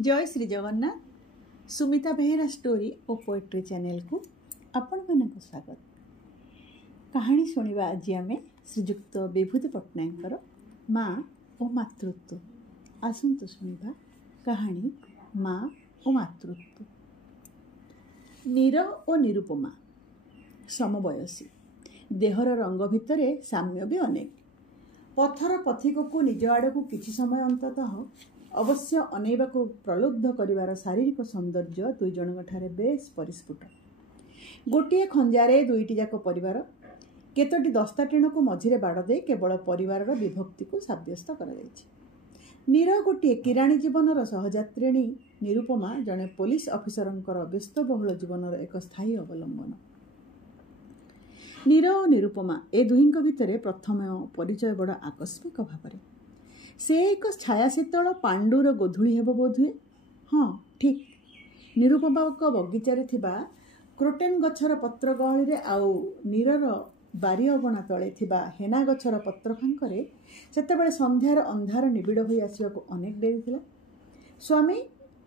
जय श्री जगन्नाथ सुमिता बेहेरा स्टोरी और poetry channel को आपण मानक स्वागत। कहानी शुणा आज आम श्रीजुक्त विभूति पट्टनायकर माँ और मातृत्व। आसतु शुणा कहानी माँ और मातृत्व। नीर और निरुपमा समबयसी, देहर रंग भितर साम्य भी अनेक। पथर पथिक को निज आड़ को किसी समय अंततः अवश्य अनेबाकू प्रलुब्ध करिवार शारीरिक सौंदर्य दुई जन ठारे बेस परिस्फुट। गोटे खंजारे दुईटी जाक परिवार केतोटी दस्ता टीण को मझिरे बाड़ दे केवल परिवार विभक्ति को साब्यस्त कर। नीर गोटे किराणी जीवनर सहयात्रिणी, निरुपमा जड़े पुलिस अफिसरंकर व्यस्तबहुल जीवनर एक स्थायी अवलंबन। नीर और निरुपमा ए दुहींक भितर प्रथम परिचय बड़ आकस्मिक भाव। से एक छायाशीतल पांडुर गोधूली हेब बोधुए। हाँ ठीक, निरुपमा बगीचारे थिबा क्रोटेन गछर पत्र गहली आउ नीरर बारी अगणा तले थिबा हेना गछर पत्र फांकरे सेतेबेले संध्यार अंधार निबिड़ होई आसिबाकू अनेक डेरी थिला।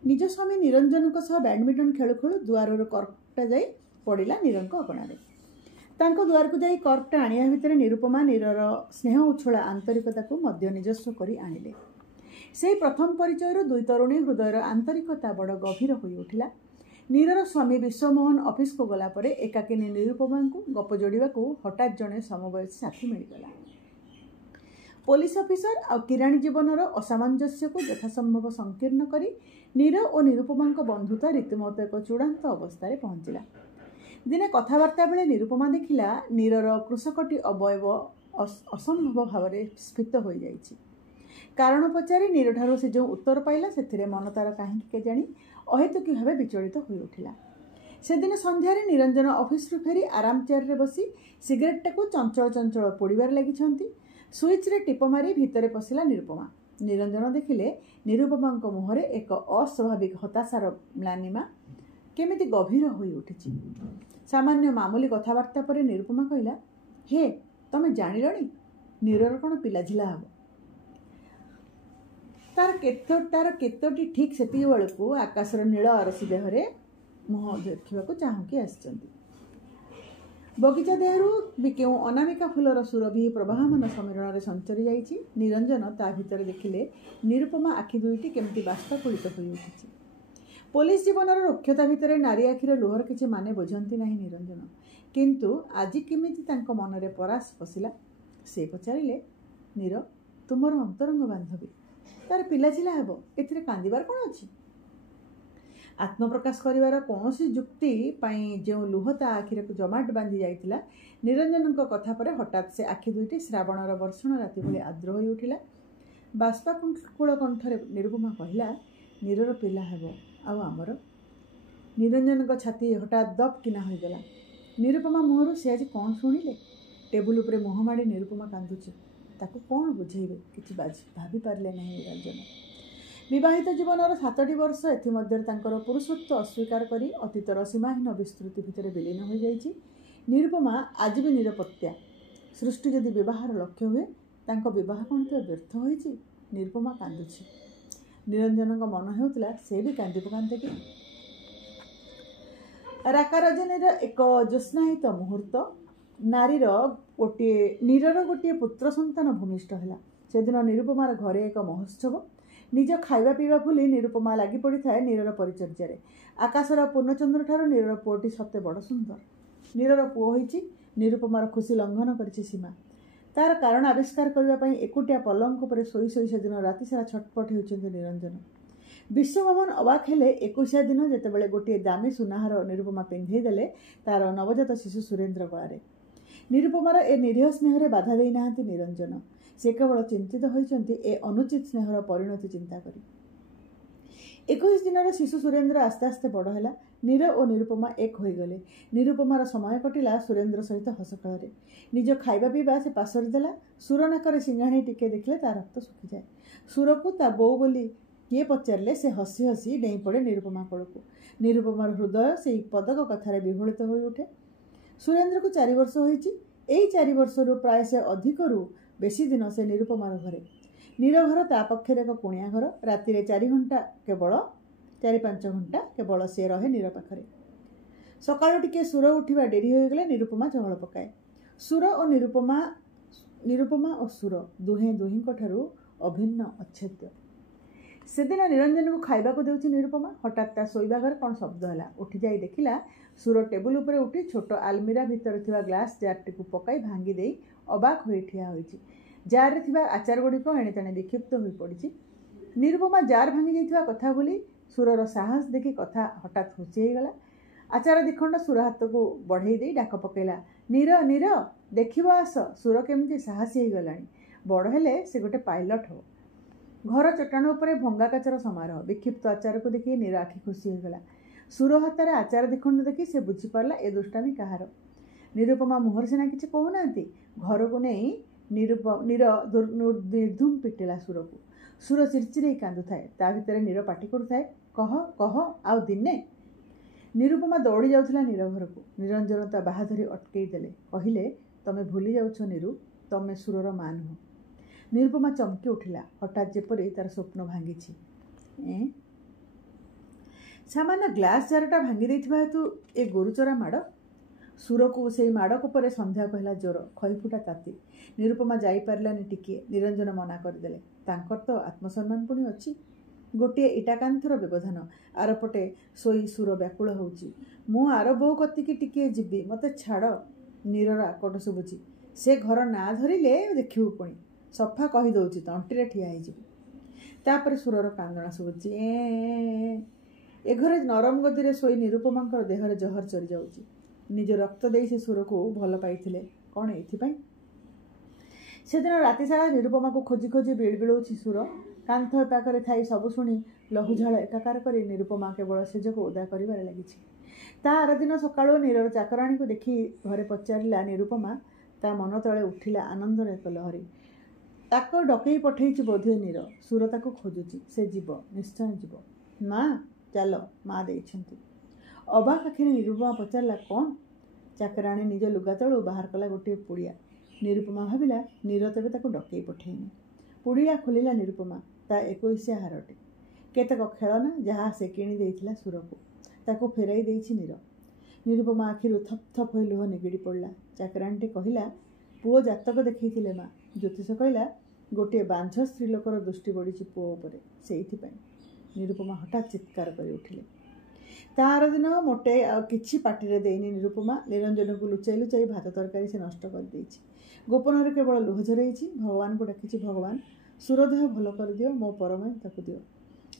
निज स्वामी निरंजनक सह बैडमिंटन खेलु खेलु दुआरर कर्कटा जाई पड़िला नीरंक अगणारे। तांको दुआर को जाई कर्कटा आनिया भितर निरुपमा नीरर स्नेह उछला आंतरिकता को मध्य निजस्व करी आनिले। से प्रथम परिचयर दुई तरुणी हृदयर आंतरिकता बड़ गभीर होई उठिला। नीरर स्वामी विश्वमोहन ऑफिस को गला परे एकाकिनी निरुपमा को गप जोड़िबा को हठात जने समवयसी साथी मिलगला। पुलिस अफिसर आ किराणी जीवनर असामंजस्य को यथासंभव संकीर्ण करी नीर और निरुपमा बंधुता रीतिमत एक चूड़ांत अवस्था पहुंचला। दिने कथबार्ता बेले निरुपमा देखिला नीरर कृषकटी अवयव असंभव भाव स्फीत हो जाइछि। कारण पचारि नीर ठारू से जो उत्तर पाइला से मन तार कहीं केजाणी अहेतुकी भाव विचलित हो उठिला। से दिन संध्यारे निरंजन ऑफिस फेरी आराम चेयर रे बसी सिगरेट को चंचल चंचल पोड़बार लगी। सुइच रे टिप मारी भितर पशिला निरुपमा। निरंजन देखिले निरुपमा मुहरे एक अस्वाभाविक हताशार म्लानिमा केमिति गभीर हो उठी। सामान्य मामूली कथबार्ता पर निरुपमा कहला, हे तमे जानिलनी नीरर कौन पिलाझिला हम। तार केतोटी ठीक से बेलू आकाशर नील अरसी देहरे मुह देखा चाहूकी आसचंती। बगीचा देहरु भी क्यों अनामिका फूलर सुरभि प्रवाहमान समीरण संचरी जाइछि। निरंजन ता भितर देखिले निरुपमा आखि दुईटी केमिति बाष्पकुलित हो उठी। पुलिस जीवनर रुक्षता भितर नारी आखिर लुहर किछि माने बुझंती नाही निरंजन, किंतु आज केमिति तांको मनरे परास पशिला। से पचारिले, नीर तुमर अंतरंग बांधवी, तार पिलाचिला हेबो, एथिरे कांदिबार कोन अछि? आत्मप्रकाश करिवार कोनोसी जुक्ति पई जो लुहता आखिर जमाट बांधी जाइतिला, निरंजनक कथा परे हठात से आखि दुईटी श्रावणर वर्षण राति भली आद्र होई उठिला। बाष्पाकुल कंठरे निरुपमा कहिला, नीरर पिला हेबो आउ आमर। निरंजन छाती हठात दप किना हो गला। निरुपमा मुहर से आज कौन शुणिले? टेबुल उपरे मुह माड़ी निरुपमा कांदुची। ताको कौन बुझेइबे किछि भाभी पारले नहीं निरंजन। विवाहित जीवनर 7टी वर्ष एथिमध्य तांकर पुरुषत्व अस्वीकार करी अतीतर सीमाहीन विस्तृति भितर विलीन हो जाइछि। निरुपमा आज भी निरपत्या। सृष्टि यदि विवाहर लक्ष्य हुए तांको विवाह कौन तो व्यर्थ होइछि। निरुपमा कांदुची। निरंजन मन होता से भी कांदी पकाते कि। राका रजनीर एक ज्योत्स्नाहित मुहूर्त नीरर गोटे पुत्र संतान भूमिष्ठ है। से दिन निरुपमार घरे एक महोत्सव। निज खाइबा पीवा भूली निरुपमा लगी पड़ी थाए नीरर परिचर्यारे। आकाशर पूर्णचंद्र ठारू नीरर पुओटी सत्य बड़ सुंदर। नीरर पुओ होइछि। निरुपमार खुशी लंघन करिछि सीमा। तार कारण आविष्कार करने एकुटिया पलंक पर शोई शोई से दिन राति सारा छटपट होती निरंजन। विश्वमोहन अबाक हेले 21 दिन जितेबाला गोटे दामी सुनाहार निरुपमा पिंधे देले तार नवजात शिशु सुरेंद्र गलारे। निरुपमार ए निरीह स्नेह बाधा दे ना निरंजन। से केवल चिंतित होती ए अनुचित स्नेहर परिणति चिंता करी। 21 दिन शिशु सुरेंद्र आस्ते आस्ते बड़ है। नीर और निरुपमा एक हो गले। निरुपमार समय कटिला सुरेंद्र सहित हसखଳରେ। निज खाइबा पीवा से पासरी देला। सुर नाकर सिंघाणी टिके देखले ता रक्त सुखी जाए। सुर को ता बो बोली किए पचारे से हसी हसी डेई पड़े निरुपमा कोलको। निरुपमार हृदय से पदक कथार विह्वलित हो उठे। सुरेंद्र को 4 वर्ष होइछि। एई 4 वर्षरु प्राय से अधिकरु बेसी दिन से निरुपमार घरे। नीर घर ता पक्षर एक कुणिया घर। राति 4 घंटा केवल 4-5 ଘଣ୍ଟା କେବଳ ସେ ରହେ ନୀର ପାଖରେ। ସକାଳୁ ଟିକେ ସୁର ଉଠିବା ଡେରି ହୋଇଗଲେ ନିରୁପମା ଚହଳ ପକାଏ। ସୁର ଓ ନିରୁପମା ଓ ସୁର ଦୁହେଁ ଦୁହିଁଙ୍କ ଠାରୁ ଅଭିନ୍ନ ଅଚ୍ଛେଦ୍ୟ। ସେଦିନ ନିରଞ୍ଜନକୁ ଖାଇବାକୁ ଦେଉଛି ନିରୁପମା। ହଠାତ୍ ତା ଶୋଇବା ଘରେ କ'ଣ ଶବ୍ଦ ହେଲା। ଉଠିଯାଇ ଦେଖିଲା ସୁର ଟେବୁଲ ଉପରେ ଉଠି ଛୋଟ ଆଲମିରା ଭିତରେ ଥିବା ଗ୍ଲାସ୍ ଜାର୍ଟିକୁ ପକାଇ ଭାଙ୍ଗି ଦେଇ ଅବାକ୍ ହୋଇ ଠିଆ ହୋଇଛି। ଜାର୍ରେ ଥିବା ଆଚାରଗୁଡ଼ିକ ଏଣେତେଣେ ବିକ୍ଷିପ୍ତ ହୋଇପଡ଼ିଛି। ନିରୁପମା ଜାର୍ ଭାଙ୍ଗି ଯାଇଥିବା କଥା ବୋଲି ସୁରର ସାହସ ଦେଖି କଥା ହଠାତ୍ ହୁସି ହେଇଗଲା। ଆଚାର ଦିଖଣ୍ଡ ସୁର ହାତକୁ ବଢ଼େଇ ଦେଇ ଡାକ ପକାଇଲା, ନୀର ନୀର, ଦେଖିବ ଆସ, ସୁର କେମିତି ସାହସୀ ହେଇଗଲାଣି। ବଡ଼ ହେଲେ ସେ ଗୋଟେ ପାଇଲଟ୍ ହେବ। ଘର ଚଟାଣ ଉପରେ ଭଙ୍ଗା କାଚର ସମାରୋହ। ବିକ୍ଷିପ୍ତ ଆଚାରକୁ ଦେଖି ନୀର ଆଖି ଖୁସି ହୋଇଗଲା। ସୁର ହାତରେ ଆଚାର ଦିଖଣ୍ଡ ଦେଖି ସେ ବୁଝିପାରିଲା ଏ ଦୁଷ୍ଟାମି କାହାର। ନିରୁପମା ମୁହଁରେ ସିନା କିଛି କହୁନାହାନ୍ତି। ଘରକୁ ନେଇ ନୀର ନିର୍ଧୁମ ପିଟିଲା ସୁରକୁ। ସୁର ଚିରଚିରେଇ କାନ୍ଦୁଥାଏ। ତା ଭିତରେ ନୀର ପାଟି କରୁଥାଏ, କହ କହ ଆଉ ଦିନେ। ନିରୁପମା ଦୌଡ଼ି ଯାଉଥିଲା ନୀର ଘରକୁ। ନିରଞ୍ଜନ ତା ବାହା ଧରି ଅଟକେଇ ଦେଲେ। କହିଲେ, ତମେ ଭୁଲି ଯାଉଛ ନୀରୁ, ତମେ ସୁରର ମା ନୁହଁ। ନିରୁପମା ଚମକି ଉଠିଲା। ହଠାତ୍ ଯେପରି ତାର ସ୍ୱପ୍ନ ଭାଙ୍ଗିଛି। ସାମାନ୍ୟ ଗ୍ଲାସ୍ ଜାରଟା ଭାଙ୍ଗି ଦେଇଥିବା ହେତୁ ଏ ଗୋରୁଚରା ମାଡ଼। ସୁରକୁ ସେଇ ମାଡ଼ କୋପରେ ସନ୍ଧ୍ୟାକୁ ହେଲା ଜ୍ୱର, ଖଇଫୁଟା ତାତି। ନିରୁପମା ଯାଇପାରିଲାନି ଟିକିଏ। ନିରଞ୍ଜନ ମନା କରିଦେଲେ। ତାଙ୍କର ତ ଆତ୍ମସମ୍ମାନ ପୁଣି ଅଛି। ଗୋଟିଏ ଇଟାକାନ୍ଥର ବ୍ୟବଧାନ। ଆରପଟେ ଶୋଇ ସୁର ବ୍ୟାକୁଳ ହେଉଛି। ମୁଁ ଆର ବୋଉ କତିକି ଟିକିଏ ଯିବି, ମୋତେ ଛାଡ଼। ନୀରର ଆକଟ ଶୁଭୁଛି। ସେ ଘର ନାଁ ଧରିଲେ ଦେଖିବୁ ପୁଣି। ସଫା କହିଦେଉଛି, ତଣ୍ଟିରେ ଠିଆ ହେଇଯିବୁ। ତାପରେ ସୁରର କାନ୍ଦଣା ଶୁଭୁଛି। ଏ ଘରେ ନରମ ଗଦିରେ ଶୋଇ ନିରୁପମାଙ୍କର ଦେହରେ ଜହର ଚରିଯାଉଛି। ନିଜ ରକ୍ତ ଦେଇ ସେ ସୁରକୁ ଭଲ ପାଇଥିଲେ କ'ଣ ଏଇଥିପାଇଁ? ସେଦିନ ରାତିସାରା ନିରୁପମାକୁ ଖୋଜି ଖୋଜି ବିଳବିଳଉଛି ସୁର। କାନ୍ଥ ପାଖରେ ଥାଇ ସବୁ ଶୁଣି ଲହୁଝାଳ ଏକାକାର କରି ନିରୁପମା କେବଳ ସେଜକୁ ଓଦା କରିବାରେ ଲାଗିଛି। ତା ଆରଦିନ ସକାଳୁ ନୀରର ଚାକରାଣୀକୁ ଦେଖି ଘରେ ପଚାରିଲା ନିରୁପମା। ତା ମନ ତଳେ ଉଠିଲା ଆନନ୍ଦର ଏକ ଲହରୀ। ତାକୁ ଡକେଇ ପଠେଇଛି ବୋଧହୁଏ ନୀର। ସୁର ତାକୁ ଖୋଜୁଛି। ସେ ଯିବ, ନିଶ୍ଚୟ ଯିବ। ମା ଚାଲ, ମା ଦେଇଛନ୍ତି। ଅବାକ୍ ଆଖିରେ ନିରୁପମା ପଚାରିଲା, କ'ଣ? ଚାକରାଣୀ ନିଜ ଲୁଗା ତଳୁ ବାହାର କଲା ଗୋଟିଏ ପୁଡ଼ିଆ। ନିରୁପମା ଭାବିଲା ନୀର ତେବେ ତାକୁ ଡକେଇ ପଠେଇନି। ପୁଡ଼ିଆ ଖୋଲିଲା ନିରୁପମା। ତା 21 ହାରଟି। କେତେକ ଖେଳନା ଯାହା ସେ କିଣି ଦେଇଥିଲା ସୁରକୁ, ତାକୁ ଫେରାଇ ଦେଇଛି ନୀର। ନିରୁପମା ଆଖିରୁ ଥପ୍ ଥପ୍ ହୋଇ ଲୁହ ନିଗିଡ଼ି ପଡ଼ିଲା। ଚାକରାଣୀଟି କହିଲା, ପୁଅ ଜାତକ ଦେଖେଇଥିଲେ ମା। ଜ୍ୟୋତିଷ କହିଲା ଗୋଟିଏ ବାଞ୍ଝ ସ୍ତ୍ରୀ ଲୋକର ଦୃଷ୍ଟି ପଡ଼ିଛି ପୁଅ ଉପରେ, ସେଇଥିପାଇଁ। ନିରୁପମା ହଠାତ୍ ଚିତ୍କାର କରି ଉଠିଲେ। ତା ଆରଦିନ ମୋଟେ ଆଉ କିଛି ପାଟିରେ ଦେଇନି ନିରୁପମା। ନିରଞ୍ଜନକୁ ଲୁଚାଇ ଲୁଚାଇ ଭାତ ତରକାରୀ ସେ ନଷ୍ଟ କରିଦେଇଛି। ଗୋପନରେ କେବଳ ଲୁହ ଝରେଇଛି। ଭଗବାନଙ୍କୁ ଡାକିଛି, ଭଗବାନ ସୁର ଦେହ ଭଲ କରିଦିଅ, ମୋ ପରମେ ତାକୁ ଦିଅ।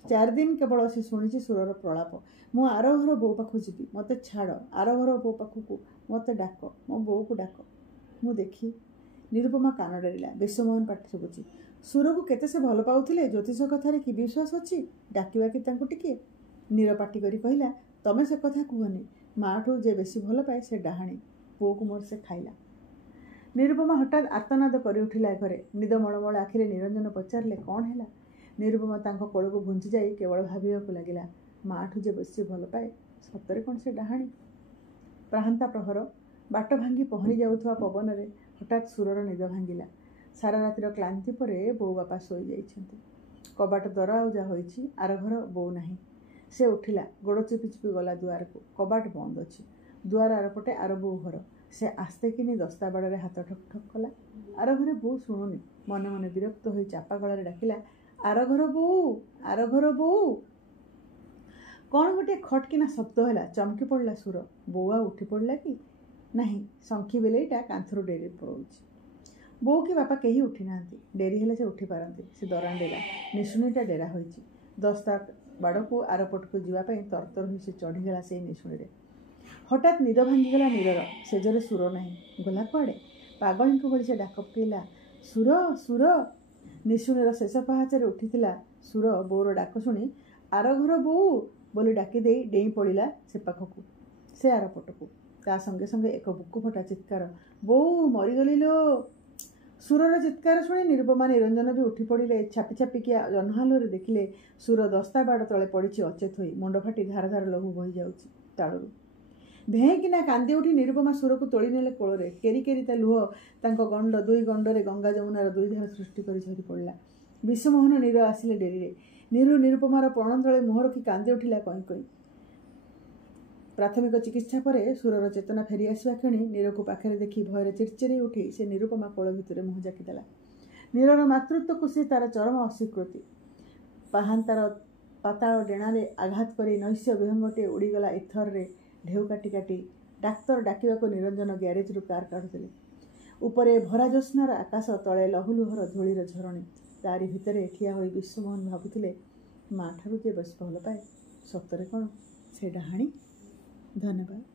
4 ଦିନ କେବଳ ସେ ଶୁଣିଛି ସୁରର ପ୍ରଳାପ। ମୁଁ ଆର ଘର ବୋଉ ପାଖକୁ ଯିବି, ମୋତେ ଛାଡ଼। ଆର ଘର ବୋଉ ପାଖକୁ ମୋତେ ଡାକ, ମୋ ବୋଉକୁ ଡାକ, ମୁଁ ଦେଖି। ନିରୁପମା କାନ ଡେରିଲା। ବିଶ୍ୱମୋହନ ପାଟି ଶୁଭୁଛି। ସୁରକୁ କେତେ ସେ ଭଲ ପାଉଥିଲେ। ଜ୍ୟୋତିଷ କଥାରେ କି ବିଶ୍ୱାସ ଅଛି? ଡାକିବା କି ତାଙ୍କୁ ଟିକିଏ? ନୀର ପାଟି କରି କହିଲା, ତମେ ସେ କଥା କୁହନି। ମାଠୁ ଯେ ବେଶୀ ଭଲ ପାଏ ସେ ଡାହାଣୀ। ପୁଅକୁ ମୋର ସେ ଖାଇଲା। ନିରୁପମା ହଠାତ୍ ଆର୍ତ୍ତନାଦ କରି ଉଠିଲା ଘରେ। ନିଦ ମଳମଳ ଆଖିରେ ନିରଞ୍ଜନ ପଚାରିଲେ, କ'ଣ ହେଲା? ନିରୁପମା ତାଙ୍କ କୋଳକୁ ଘୁଞ୍ଚି ଯାଇ କେବଳ ଭାବିବାକୁ ଲାଗିଲା, ମାଠୁ ଯେ ବେଶୀ ଭଲ ପାଏ, ସତରେ କ'ଣ ସେ ଡାହାଣୀ? ପାହାନ୍ତା ପ୍ରହର। ବାଟ ଭାଙ୍ଗି ପହଁରି ଯାଉଥିବା ପବନରେ ହଠାତ୍ ସୁରର ନିଦ ଭାଙ୍ଗିଲା। ସାରା ରାତିର କ୍ଳାନ୍ତି ପରେ ବୋଉ ବାପା ଶୋଇ ଯାଇଛନ୍ତି। କବାଟ ଦରଆଉଜା ହୋଇଛି। ଆର ଘର ବୋଉ ନାହିଁ। ସେ ଉଠିଲା। ଗୋଡ଼ ଚିପି ଚିପି ଗଲା ଦୁଆରକୁ। କବାଟ ବନ୍ଦ ଅଛି। ଦୁଆର ଆରପଟେ ଆର ବୋଉ ଘର। ସେ ଆସ୍ତେ କିନି ଦସ୍ତା ବାଡ଼ରେ ହାତ ଠକ୍ ଠକ୍ କଲା। ଆର ଘରେ ବୋଉ ଶୁଣୁନି। ମନେ ମନେ ବିରକ୍ତ ହୋଇ ଚାପା ଗଳାରେ ଡାକିଲା, ଆର ଘର ବୋଉ, ଆର ଘର ବୋଉ। କ'ଣ ଗୋଟିଏ ଖଟ୍ କିନା ଶବ୍ଦ ହେଲା। ଚମକି ପଡ଼ିଲା ସୁର। ବୋଉ ଆଉ ଉଠି ପଡ଼ିଲା କି ନାହିଁ? ଶଙ୍ଖି ବିଲେଇଟା କାନ୍ଥରୁ ଡେରି ପଡ଼ୁଛି। ବୋଉ କି ବାପା କେହି ଉଠି ନାହାନ୍ତି। ଡେରି ହେଲେ ସେ ଉଠି ପାରନ୍ତି। ସେ ଦରାଣ୍ଡିଲା। ନିଶୁଣୀଟା ଡେରା ହୋଇଛି। ଦସ୍ତା ବାଡ଼କୁ ଆରପଟକୁ ଯିବା ପାଇଁ ତରତର ହୋଇ ସେ ଚଢ଼ିଗଲା ସେଇ ନିଶୁଣୀରେ। ହଠାତ୍ ନିଦ ଭାଙ୍ଗିଗଲା ନୀରର। ସେଜରେ ସୁର ନାହିଁ। ଗଲା କୁଆଡ଼େ? ପାଗଳୀଙ୍କ ଭଳି ସେ ଡାକ ପକେଇଲା, ସୁର, ସୁର। ନିଶୁଣୀର ଶେଷ ପାହାଚରେ ଉଠିଥିଲା ସୁର। ବୋଉର ଡାକ ଶୁଣି ଆର ଘର ବୋଉ ବୋଲି ଡାକି ଦେଇ ଡେଇଁ ପଡ଼ିଲା ସେ ପାଖକୁ, ସେ ଆରପଟକୁ। ତା ସଙ୍ଗେ ସଙ୍ଗେ ଏକ ବୁକୁଫଟା ଚିତ୍କାର, ବୋଉ ମରିଗଲି ଲୋ। ସୁରର ଚିତ୍କାର ଶୁଣି ନିରୁପମା ନିରଞ୍ଜନ ବି ଉଠି ପଡ଼ିଲେ। ଛାପି ଛାପିକିଆ ଜହ୍ନଆଲୁଅରେ ଦେଖିଲେ ସୁର ଦସ୍ତା ବାଡ଼ ତଳେ ପଡ଼ିଛି ଅଚେତ ହୋଇ। ମୁଣ୍ଡ ଫାଟି ଧାର ଧାର ଲହୁ ବହି ଯାଉଛି ତାଳୁରୁ। ଭେଁକିନା କାନ୍ଦି ଉଠି ନିରୁପମା ସୁରକୁ ତୋଳି ନେଲେ କୋଳରେ। କେରି କେରି ତା ଲୁହ ତାଙ୍କ ଦୁଇ ଗଣ୍ଡରେ ଗଙ୍ଗା ଯମୁନାର 2 ଧାର ସୃଷ୍ଟି କରି ଝରି ପଡ଼ିଲା। ବିଶ୍ୱମୋହନ ନୀର ଆସିଲେ ଡେରିରେ। ନିରୁ ନିରୁପମାର ପଣ ତଳେ ମୁହଁ ରଖି କାନ୍ଦି ଉଠିଲା କଇଁ କଇଁ। ପ୍ରାଥମିକ ଚିକିତ୍ସା ପରେ ସୁରର ଚେତନା ଫେରି ଆସିବା କ୍ଷଣି ନୀରକୁ ପାଖରେ ଦେଖି ଭୟରେ ଚିରଚିରି ଉଠି ସେ ନିରୁପମା କୋଳ ଭିତରେ ମୁହଁ ଜାକିଦେଲା। ନୀରର ମାତୃତ୍ୱକୁ ସେ ତାର ଚରମ ଅସ୍ୱୀକୃତି। ପାହାନ୍ତାର ପାତାଳ ଡେଣାରେ ଆଘାତ କରି ନୈଶ୍ୟ ବିହଙ୍ଗଟିଏ ଉଡ଼ିଗଲା ଇଥରରେ ଢେଉ କାଟି କାଟି। ଡାକ୍ତର ଡାକିବାକୁ ନିରଞ୍ଜନ ଗ୍ୟାରେଜରୁ କାର୍ କାଢ଼ୁଥିଲେ। ଉପରେ ଭରା ଜ୍ୟୋତ୍ସ୍ନାର ଆକାଶ, ତଳେ ଲହୁଲୁହର ଧୂଳିର ଝରଣୀ। ତାରି ଭିତରେ ଠିଆ ହୋଇ ବିଶ୍ୱମୋହନ ଭାବୁଥିଲେ, ମା'ଠାରୁ ଯେ ବେଶ୍ ଭଲ ପାଏ, ସତରେ କ'ଣ ସେ ଡାହାଣୀ? ଧନ୍ୟବାଦ।